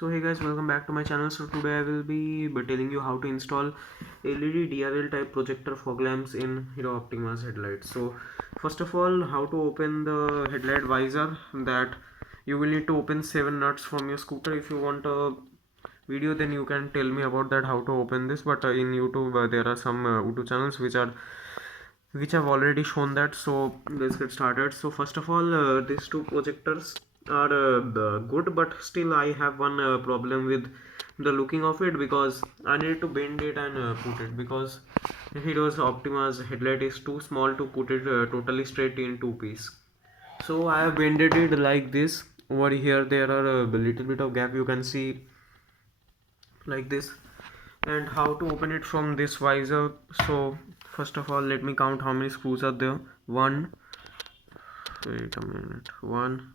So hey guys, welcome back to my channel. So today I will be telling you how to install Led.drl type projector fog lamps in Optima's headlights. So first of all, how to open the headlight visor. That you will need to open 7 nuts from your scooter. If you want a video, then you can tell me about that, how to open this. But in YouTube there are some YouTube channels which have already shown that. So let's get started. So first of all, these two projectors are good, but still I have one problem with the looking of it, because I need to bend it and put it, because Hero's Optima's headlight is too small to put it totally straight in two piece. So I have bended it like this. Over here there are a little bit of gap, you can see, like this. And how to open it from this visor. So first of all, let me count how many screws are there. Wait a minute, 1,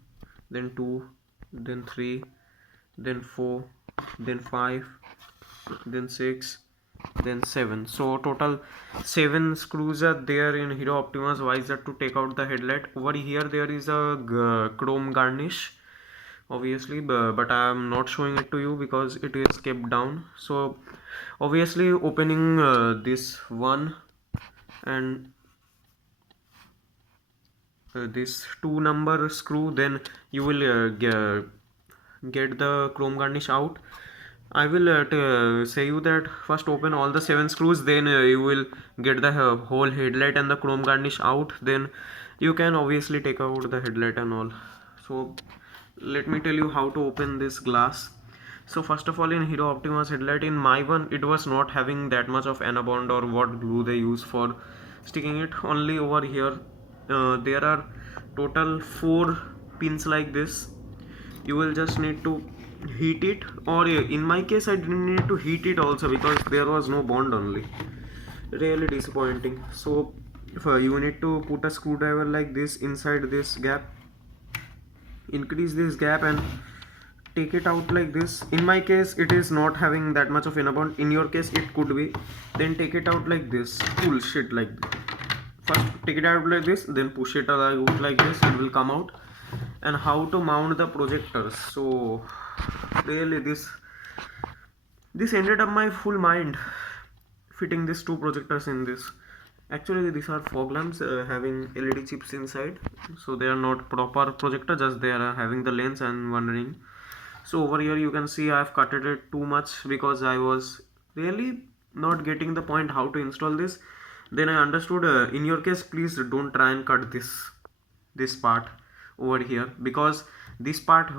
then 2, then 3, then 4, then 5, then 6, then 7. So total 7 screws are there in Hero Optima's visor to take out the headlight. Over here there is a chrome garnish, obviously, but I am not showing it to you because it is kept down. So obviously opening this one and this 2 number screw, then you will get the chrome garnish out. I will say you that first open all the 7 screws, then you will get the whole headlight and the chrome garnish out, then you can obviously take out the headlight and all. So let me tell you how to open this glass. So first of all, in Hero Optima's headlight, in my one, it was not having that much of anabond or what glue they use for sticking it. Only over here there are total 4 pins like this. You will just need to heat it, or in my case I didn't need to heat it also because there was no bond only. Really disappointing. So if you need to put a screwdriver like this inside this gap, increase this gap and take it out like this. In my case it is not having that much of bond, in your case it could be. Then take it out like this, pull shit like this. First take it out like this, then push it out like this, it will come out. And how to mount the projectors. So really this ended up my full mind, fitting these 2 projectors in this. Actually these are fog lamps having LED chips inside, so they are not proper projector, just they are having the lens and one ring. So over here you can see I have cut it too much because I was really not getting the point how to install this. Then I understood, in your case please don't try and cut this part over here, because this part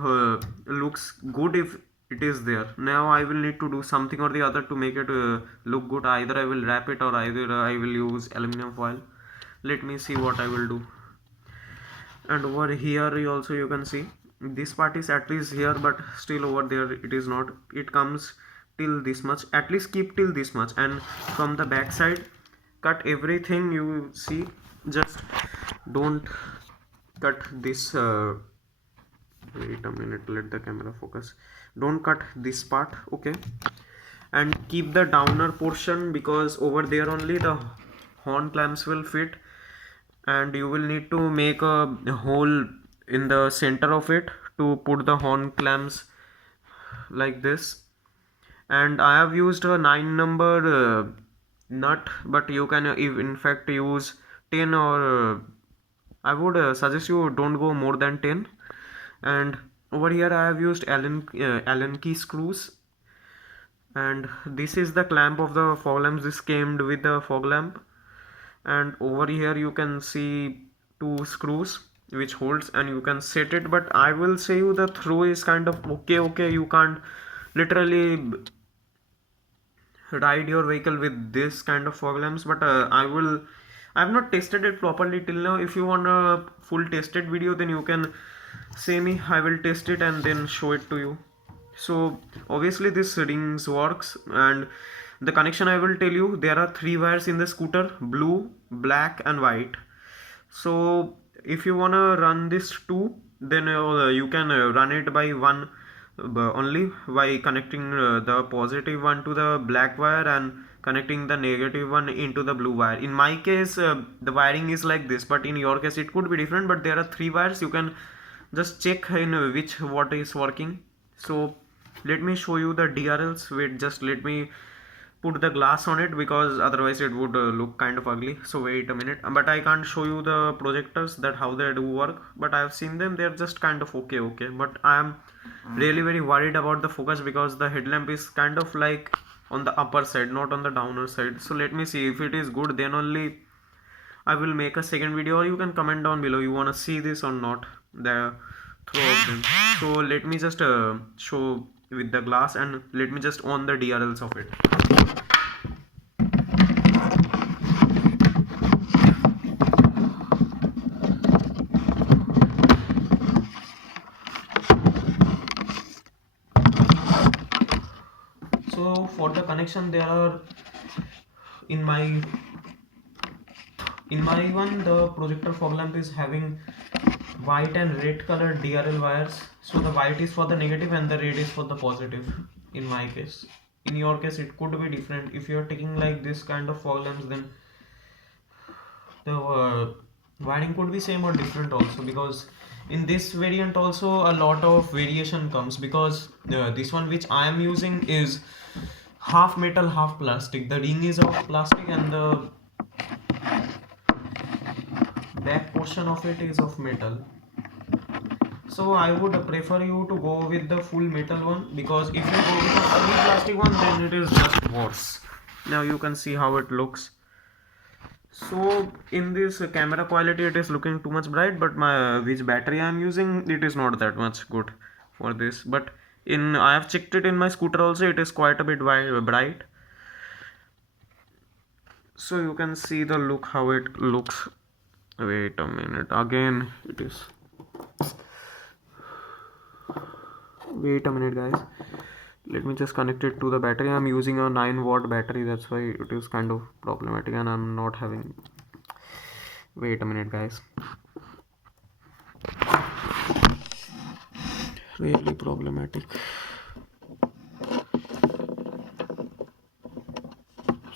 looks good if it is there. Now I will need to do something or the other to make it look good. Either I will wrap it or either I will use aluminum foil. Let me see what I will do. And over here you can see this part is at least here, but still over there it is not. It comes till this much, at least keep till this much. And from the back side cut everything. You see, just don't cut this wait a minute, let the camera focus. Don't cut this part, okay? And keep the downer portion, because over there only the horn clamps will fit, and you will need to make a hole in the center of it to put the horn clamps like this. And I have used a 9 number nut, but you can in fact use 10, or I would suggest you don't go more than 10. And over here I have used Allen key screws, and this is the clamp of the fog lamps. This came with the fog lamp. And over here you can see 2 screws which holds, and you can set it. But I will say you the throw is kind of okay. You can't literally ride your vehicle with this kind of fog lamps, but I've not tested it properly till now. If you want a full tested video, then you can say me, I will test it and then show it to you. So obviously this rings works, and the connection I will tell you, there are 3 wires in the scooter: blue, black and white. So if you wanna run this 2, then you can run it by one only, by connecting the positive one to the black wire and connecting the negative one into the blue wire. In my case the wiring is like this, but in your case it could be different. But there are 3 wires, you can just check in which what is working. So let me show you the DRLs. Wait, just let me put the glass on it, because otherwise it would look kind of ugly. So wait a minute. But I can't show you the projectors, that how they do work, but I've seen them. They're just kind of okay, but I am really very worried about the focus, because the headlamp is kind of like on the upper side, not on the downer side. So let me see. If it is good, then only I will make a second video, or you can comment down below you wanna see this or not, the throw of them. So let me just show with the glass, and let me just on the DRLs of it. So for the connection, there are in my one, the projector fog lamp is having white and red colored DRL wires. So the white is for the negative and the red is for the positive in my case. In your case it could be different. If you are taking like this kind of fog lamps, then the wiring could be same or different also, because in this variant also a lot of variation comes, because this one which I am using is half metal half plastic. The ring is of plastic and the back portion of it is of metal. So I would prefer you to go with the full metal one, because if you go with the fully plastic one, then it is just worse. Now you can see how it looks. So in this camera quality it is looking too much bright, but my which battery I am using, it is not that much good for this. But I have checked it in my scooter also, it is quite a bit bright. So you can see the look how it looks. Wait a minute, again it is. Wait a minute guys, let me just connect it to the battery. I'm using a 9-watt battery, that's why it is kind of problematic, and I'm not having. Wait a minute guys, really problematic.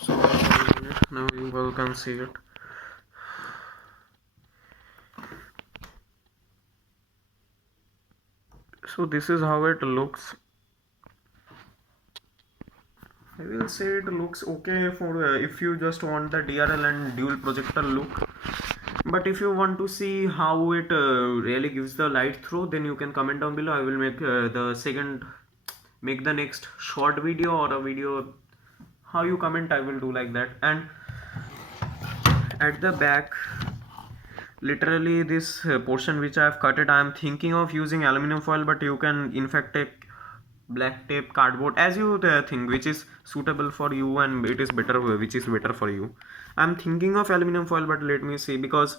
So wait a minute, now you all can see it. So this is how it looks. I will say it looks okay for if you just want the DRL and dual projector look. But if you want to see how it really gives the light through, then you can comment down below. I will make make the next short video or a video. How you comment, I will do like that. And at the back, literally this portion which I have cut it, I am thinking of using aluminum foil, but you can in fact take black tape, cardboard, as you think which is suitable for you, and it is better, which is better for you. I'm thinking of aluminum foil, but let me see, because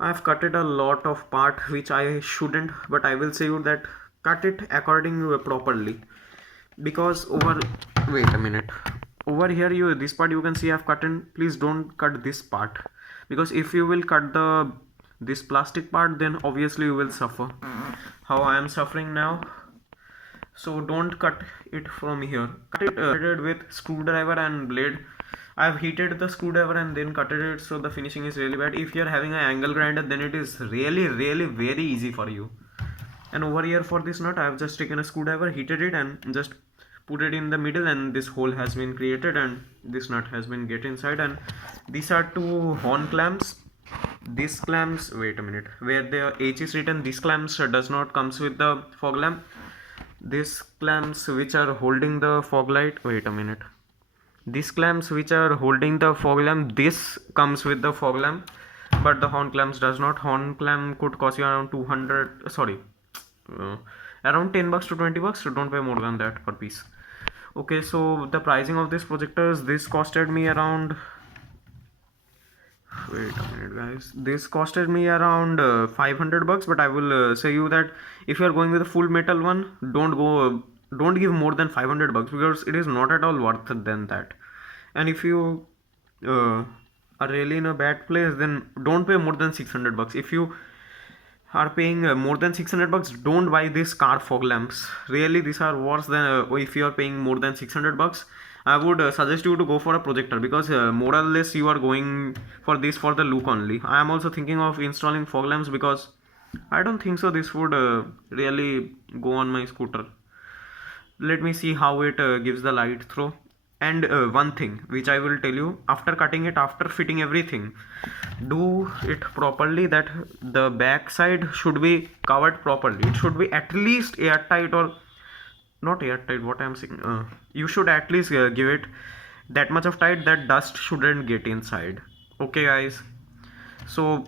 I've cut it a lot of part which I shouldn't, but I will say you that cut it according properly, because wait a minute, over here this part you can see I've cut in. Please don't cut this part, because if you will cut this plastic part, then obviously you will suffer how I am suffering now. So don't cut it from here. Cut it with screwdriver and blade. I've heated the screwdriver and then cutted it, so the finishing is really bad. If you're having an angle grinder, then it is really very easy for you. And over here for this nut, I've just taken a screwdriver, heated it, and just put it in the middle, and this hole has been created, and this nut has been get inside. And these are 2 horn clamps. These clamps, wait a minute, where the H is written, these clamps does not comes with the fog lamp. These clamps which are holding the fog light, wait a minute, these clamps which are holding the fog lamp, this comes with the fog lamp, but the horn clamps does not. Horn clamp could cost you around 200, sorry, around 10 bucks to 20 bucks, so don't pay more than that per piece. Okay, so the pricing of this projectors, this costed me around, wait a minute guys, this costed me around 500 bucks, but I will say you that if you are going with a full metal one, don't give more than 500 bucks, because it is not at all worth than that. And if you are really in a bad place, then don't pay more than 600 bucks. If you are paying more than 600 bucks, don't buy these car fog lamps. Really, these are worse than if you are paying more than 600 bucks. I would suggest you to go for a projector, because more or less you are going for this for the look only. I am also thinking of installing fog lamps, because I don't think so this would really go on my scooter. let me see how it gives the light through. And one thing which I will tell you, after cutting it, after fitting everything, do it properly, that the back side should be covered properly. It should be at least airtight, or not airtight, what I'm saying, you should at least give it that much of tight that dust shouldn't get inside. Okay guys, so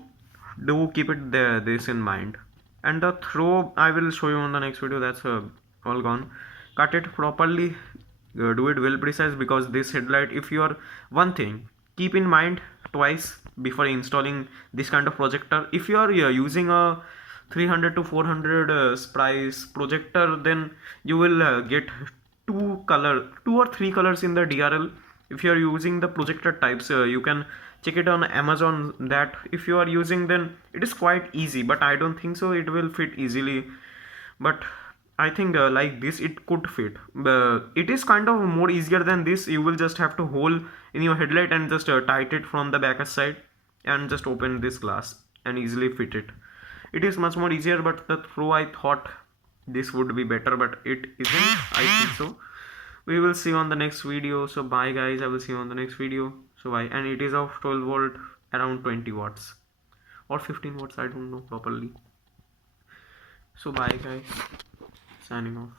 do keep it there, this in mind. And the throw I will show you on the next video. That's all gone. Cut it properly, do it well precise, because this headlight, if you are, one thing keep in mind twice before installing this kind of projector. If you are using a 300 to 400 price projector, then you will get two or three colors in the DRL. If you are using the projector types, you can check it on Amazon, that if you are using, then it is quite easy, but I don't think so it will fit easily. But I think like this it could fit. It is kind of more easier than this. You will just have to hole in your headlight and just tight it from the back side and just open this glass and easily fit it. It is much more easier, but the throw, I thought this would be better, but it isn't, I think so. We will see on the next video. So bye guys, I will see you on the next video. So bye. And it is of 12 volt, around 20 watts or 15 watts, I don't know properly. So bye guys, signing off.